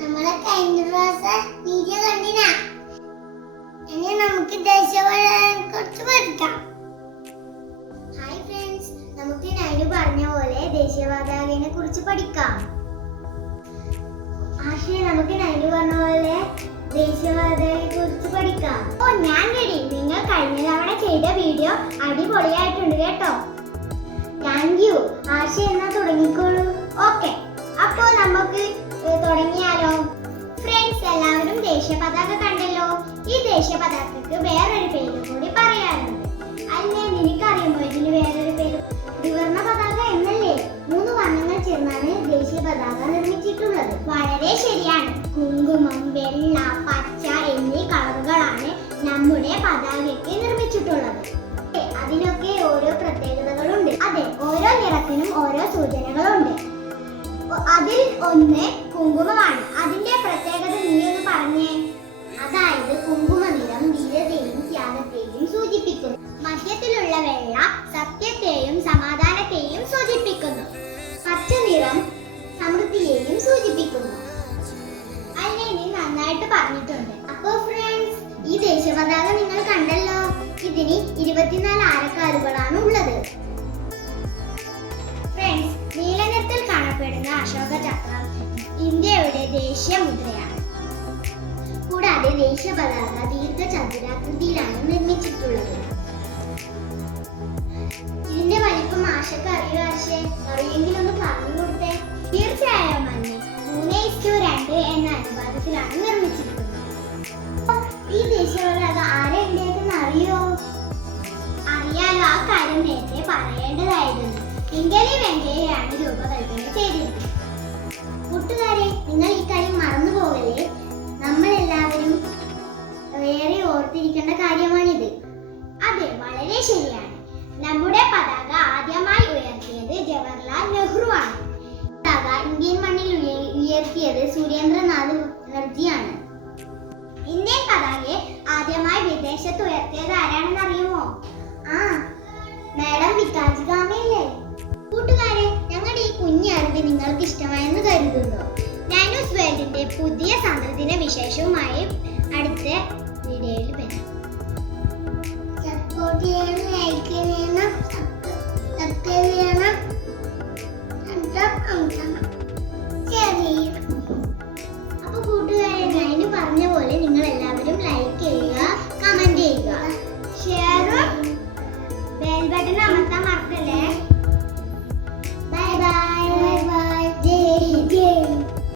നമ്മളെ കഴിഞ്ഞ വീഡിയോ ഇനി നമുക്ക് കുറച്ച് പഠിക്കാം. ഫ്രണ്ട്സ് നമുക്ക് പോലെ കുറിച്ച് പഠിക്കാം. നമുക്ക് പോലെ കുറിച്ച് പഠിക്കാം. ഓ ഞാൻ റെഡി നിങ്ങൾ കഴിഞ്ഞ ചെയ്ത വീഡിയോ അടിപൊളിയായിട്ടുണ്ട് കേട്ടോ. താങ്ക് യു ആശയ എന്നാ തുടങ്ങിക്കോളൂ. ഓക്കെ അപ്പോ നമുക്ക് തുടങ്ങിയാലോ? ഫ്രണ്ട്സ് എല്ലാവരും ദേശീയ പതാക കണ്ടല്ലോ. ഈ ദേശീയ പതാകക്ക് വേറൊരു പേര് കൂടി പറയാറുണ്ട് അല്ലേ നിനക്കറിയുമോ ഇതിന് വേറൊരു പേര്? ത്രിവർണ പതാക എന്നല്ലേ? മൂന്ന് വർണങ്ങൾ ചേർന്നാണ് ദേശീയ പതാക നിർമ്മിച്ചിട്ടുള്ളത്. വളരെ ശരിയാണ്. കുങ്കുമം വെള്ള പച്ച എന്നീ കളറുകളാണ് നമ്മുടെ പതാകയ്ക്ക് നിർമ്മിച്ചിട്ടുള്ളത്. അതിനൊക്കെ ഓരോ പ്രത്യേകതകളുണ്ട്. അതെ ഓരോ നിറത്തിനും ഓരോ സൂചനകളുണ്ട്. അതിൽ ഒന്ന് കുങ്കുമമാണ്. അതിന്റെ പ്രത്യേകത നീ ഒന്ന് പറഞ്ഞേ. അതായത് കുങ്കുമ നിറം ധീരതയും ത്യാഗത്തെയും സൂചിപ്പിക്കുന്നു. മധ്യത്തിലുള്ള വെള്ള സത്യത്തെയും സമാധാനത്തെയും സൂചിപ്പിക്കുന്നു. പച്ച നിറം സമൃദ്ധിയെയും സൂചിപ്പിക്കുന്നു. അല്ലേ നീ നന്നായിട്ട് പറഞ്ഞിട്ടുണ്ട്. അപ്പോ ഫ്രണ്ട്സ് ഈ ദേശീയ പതാക നിങ്ങൾ കണ്ടല്ലോ. ഇതിന് ഇരുപത്തിനാല് ആരക്കാലുകളാണ് ദേശീയ മുദ്രയാണ് കൂടാതെ ദേശീയ പതാക ദീർഘചതുരാകൃതിയിലാണ് നിർമ്മിച്ചിട്ടുള്ളത്. ഇതിന്റെ വലിപ്പം ആശക്ക് അറിയോ ആശേ? അറിയെങ്കിൽ ഒന്ന് പറഞ്ഞു കൊടുത്തേ. തീർച്ചയായും മഞ്ഞ് മൂന്ന് ഇസ്റ്റു രണ്ട് എന്ന അനുപാതത്തിലാണ് നിർമ്മിച്ചിരിക്കുന്നത്. ഈ ദേശീയ പതാക ആരെ ഉണ്ടാക്കുന്ന അറിയോ? അറിയാലോ ആ കാര്യം നേരത്തെ പറയേണ്ടതായിരുന്നു ഇന്ത്യയിലെ വെങ്കയാണ് രൂപകൽപ്പന ചെയ്തിരുന്നത്. കൂട്ടുകാരെ ഓർത്തിരിക്കേണ്ട കാര്യമാണിത്. അതെ വളരെ ശരിയാണ്. നമ്മുടെ പതാക ആദ്യമായി ഉയർത്തിയത് ജവഹർലാൽ നെഹ്റു ആണ്. പതാക ഇന്ത്യൻ മണ്ണിൽ ഉയർത്തിയത് സുരേന്ദ്രനാഥ് മുഖർജിയാണ്. ഇന്ത്യൻ പതാകയെ ആദ്യമായി വിദേശത്ത് ഉയർത്തിയത് ആരാണെന്ന് അറിയുമോ? ആ മാഡം വികാസ് ഗാമയല്ലേ? കൂട്ടുകാരെ ഞങ്ങളുടെ ഈ കുഞ്ഞു അറിവ് നിങ്ങൾക്ക് ഇഷ്ടമായെന്ന് കരുതുന്നു. നാനൂസ് വേൾഡിന്റെ പുതിയ സാന്ദ്രദിന വിശേഷവുമായി അടുത്ത വീഡിയോയിൽ വരാം. സപ്പോർട്ട് ചെയ്യണം ലൈക്ക് ചെയ്യണം